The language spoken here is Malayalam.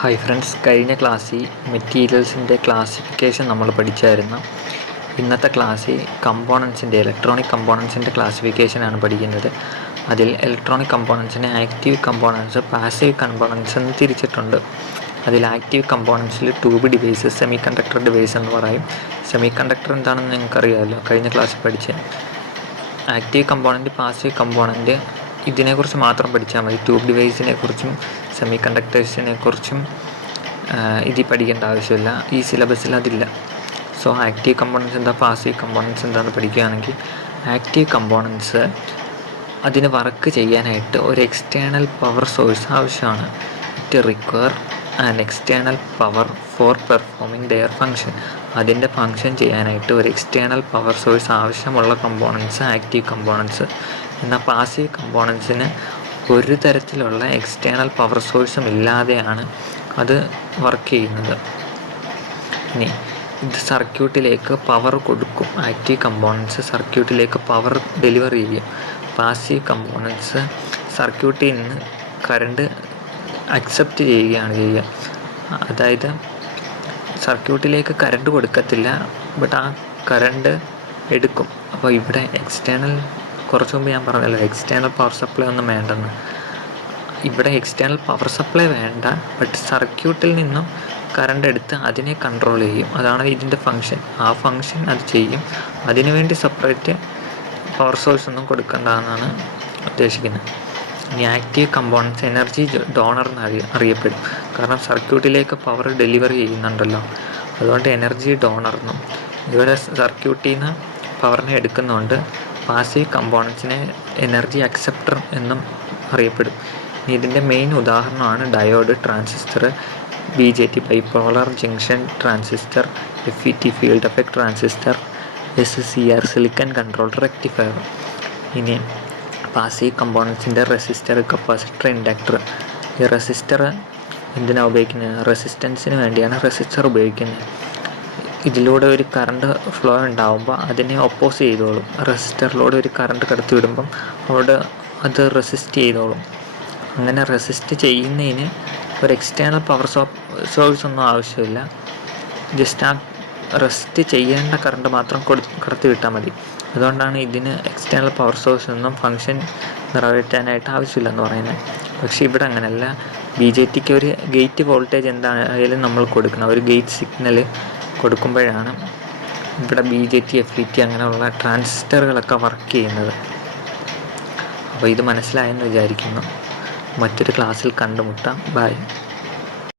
ഹായ് ഫ്രണ്ട്സ്, കഴിഞ്ഞ ക്ലാസ്സിൽ മെറ്റീരിയൽസിൻ്റെ ക്ലാസിഫിക്കേഷൻ നമ്മൾ പഠിച്ചായിരുന്നു. ഇന്നത്തെ ക്ലാസ്സിൽ ഇലക്ട്രോണിക് കമ്പോണൻസിൻ്റെ ക്ലാസിഫിക്കേഷനാണ് പഠിക്കുന്നത്. അതിൽ ഇലക്ട്രോണിക് കമ്പോണൻസിനെ ആക്റ്റീവ് കമ്പോണൻസ്, പാസീവ് കമ്പോണൻസ് എന്ന് തിരിച്ചിട്ടുണ്ട്. അതിൽ ആക്റ്റീവ് കമ്പോണൻസിൽ tube device, semi conductor device എന്ന് പറയും. സെമി കണ്ടക്ടർ എന്താണെന്ന് നിങ്ങൾക്കറിയാമല്ലോ, കഴിഞ്ഞ ക്ലാസ്സിൽ പഠിച്ച. ആക്റ്റീവ് കമ്പോണൻറ്റ്, പാസീവ് കമ്പോണൻറ്റ് ഇതിനെക്കുറിച്ച് മാത്രം പഠിച്ചാൽ മതി. ട്യൂബ് ഡിവൈസിനെ കുറിച്ചും സെമി കണ്ടക്ടേഴ്സിനെ കുറിച്ചും ഇതിൽ പഠിക്കേണ്ട ആവശ്യമില്ല. ഈ സിലബസിൽ അതില്ല. സോ ആക്റ്റീവ് കമ്പോണൻസ് എന്താ, പാസീവ് കമ്പോണൻസ് എന്താണെന്ന് പഠിക്കുകയാണെങ്കിൽ, ആക്റ്റീവ് കമ്പോണൻസ് അതിന് വർക്ക് ചെയ്യാനായിട്ട് ഒരു എക്സ്റ്റേണൽ പവർ സോഴ്സ് ആവശ്യമാണ്. It require an external power for performing their function. അതിൻ്റെ ഫങ്ഷൻ ചെയ്യാനായിട്ട് ഒരു എക്സ്റ്റേണൽ പവർ സോഴ്സ് ആവശ്യമുള്ള കമ്പോണൻസ് ആക്റ്റീവ് കമ്പോണൻസ്. എന്നാൽ പാസീവ് കമ്പോണൻസിന് ഒരു തരത്തിലുള്ള എക്സ്റ്റേണൽ പവർ സോഴ്സും ഇല്ലാതെയാണ് അത് വർക്ക് ചെയ്യുന്നത്. ഇനി ഇത് സർക്യൂട്ടിലേക്ക് പവർ കൊടുക്കും. ആക്റ്റീവ് കമ്പോണൻസ് സർക്യൂട്ടിലേക്ക് പവർ ഡെലിവർ ചെയ്യും. പാസീവ് കമ്പോണൻസ് സർക്യൂട്ടിൽ നിന്ന് കറണ്ട് അക്സെപ്റ്റ് ചെയ്യുകയാണ് ചെയ്യുക. അതായത് സർക്യൂട്ടിലേക്ക് കറണ്ട് കൊടുക്കത്തില്ല, ബട്ട് ആ കറണ്ട് എടുക്കും. അപ്പോൾ ഇവിടെ കുറച്ച് മുമ്പ് ഞാൻ പറഞ്ഞല്ലോ, എക്സ്റ്റേണൽ പവർ സപ്ലൈ ഒന്നും വേണ്ടെന്ന്. ഇവിടെ എക്സ്റ്റേണൽ പവർ സപ്ലൈ വേണ്ട, ബട്ട് സർക്യൂട്ടിൽ നിന്നും കറണ്ട് എടുത്ത് അതിനെ കൺട്രോൾ ചെയ്യും. അതാണ് ഇതിൻ്റെ ഫങ്ഷൻ. ആ ഫങ്ഷൻ അത് ചെയ്യും. അതിനുവേണ്ടി സെപ്പറേറ്റ് പവർ സോഴ്സ് ഒന്നും കൊടുക്കേണ്ടതെന്നാണ് ഉദ്ദേശിക്കുന്നത്. ഇനി ആക്റ്റീവ് കമ്പോണൻസ് എനർജി ഡോണർ എന്ന് അറിയപ്പെടും. കാരണം സർക്യൂട്ടിലേക്ക് പവർ ഡെലിവറി ചെയ്യുന്നുണ്ടല്ലോ, അതുകൊണ്ട് എനർജി ഡോണർന്നും. ഇവിടെ സർക്യൂട്ടിൽ നിന്ന് പവറിനെ എടുക്കുന്നുണ്ട്. പാസീവ് കമ്പോണൻസിനെ എനർജി അക്സെപ്റ്റർ എന്നും അറിയപ്പെടും. ഇതിൻ്റെ മെയിൻ ഉദാഹരണമാണ് diode, transistor, BJT bipolar junction transistor, FET field effect transistor, SCR silicon control rectifier. ഇനി പാസീവ് കമ്പോണൻസിൻ്റെ റെസിസ്റ്റർ, കപ്പാസിറ്റർ, ഇൻഡക്ടർ. ഈ റെസിസ്റ്റർ എന്തിനാണ് ഉപയോഗിക്കുന്നത്? റെസിസ്റ്റൻസിന് വേണ്ടിയാണ് റെസിസ്റ്റർ ഉപയോഗിക്കുന്നത്. ഇതിലൂടെ ഒരു കറണ്ട് ഫ്ലോ ഉണ്ടാകുമ്പോൾ അതിനെ ഒപ്പോസ് ചെയ്തോളും. റെസിസ്റ്ററിലൂടെ ഒരു കറണ്ട് കടത്തി വിടുമ്പം അവിടെ അത് റെസിസ്റ്റ് ചെയ്തോളും. അങ്ങനെ റെസിസ്റ്റ് ചെയ്യുന്നതിന് ഒരു എക്സ്റ്റേണൽ പവർ സോഴ്സ് ഒന്നും ആവശ്യമില്ല. ജസ്റ്റ് ആ റെസിസ്റ്റ് ചെയ്യേണ്ട കറണ്ട് മാത്രം കടത്തി വിട്ടാൽ മതി. അതുകൊണ്ടാണ് ഇതിന് എക്സ്റ്റേണൽ പവർ സോഴ്സ് ഒന്നും ഫങ്ഷൻ നിറവേറ്റാനായിട്ട് ആവശ്യമില്ലെന്ന് പറയുന്നത്. പക്ഷേ ഇവിടെ അങ്ങനെയല്ല. BJTക്ക് ഒരു ഗേറ്റ് വോൾട്ടേജ് എന്തായാലും നമ്മൾ കൊടുക്കണം. ഒരു ഗേറ്റ് സിഗ്നൽ കൊടുക്കുമ്പോഴാണ് ഇവിടെ BJT, FET അങ്ങനെയുള്ള ട്രാൻസിസ്റ്ററുകളൊക്കെ വർക്ക് ചെയ്യുന്നത്. അപ്പോൾ ഇത് മനസ്സിലായെന്ന് വിചാരിക്കുന്നു. മറ്റൊരു ക്ലാസ്സിൽ കണ്ടുമുട്ടാം. ബൈ.